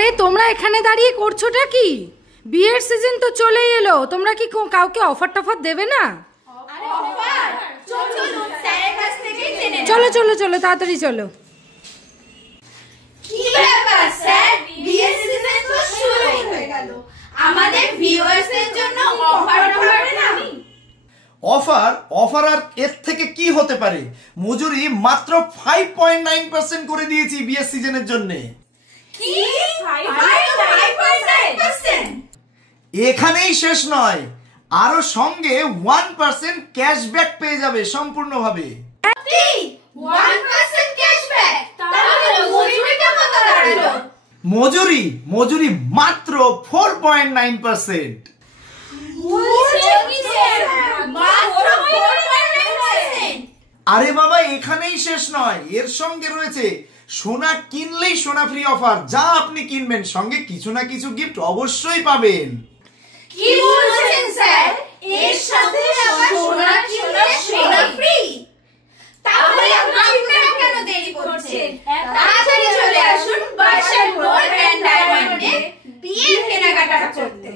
আরে তোমরা এখানে দাঁড়িয়ে করছোটা কি? বিয়ের সিজন তো চলেই এলো, তোমরা কি কাউকে অফার টফার দেবে না? চলো চলো চলো তাড়াতাড়ি চলো। কি ব্যাপার স্যার, বিয়ের সিজন তো শুরু হয়ে গেল, আমাদের ভিউয়ার্সদের জন্য অফার হবে না? অফার আর এর থেকে কি হতে পারে? মজুরি মাত্র 5.9% করে দিয়েছি বিয়ের সিজনের জন্য। কি 5.9%? এখানেই শেষ নয়, আরো সঙ্গে 1% ক্যাশব্যাক পেয়ে যাবে সম্পূর্ণভাবে। 1% ক্যাশব্যাক? তাহলে মজুরিটা কত দাঁড়ালো? মজুরি মাত্র 4.9%। আরে বাবা, এখানেই শেষ নয়, এর সঙ্গে রয়েছে সোনা কিনলেই সোনা ফ্রি অফার। যা আপনি কিনবেন সঙ্গে কিছু না কিছু গিফট অবশ্যই পাবেন। কি বলছেন স্যার, এর সাথে আবার সোনা কিনলে সোনা ফ্রি? তাহলে আপনারা কেন দেরি করছেন? তাড়াতাড়ি চলে আসুন বাদশা গোল্ড এন্ড ডায়মন্ডে বিয়ের কেনাকাটা করতে।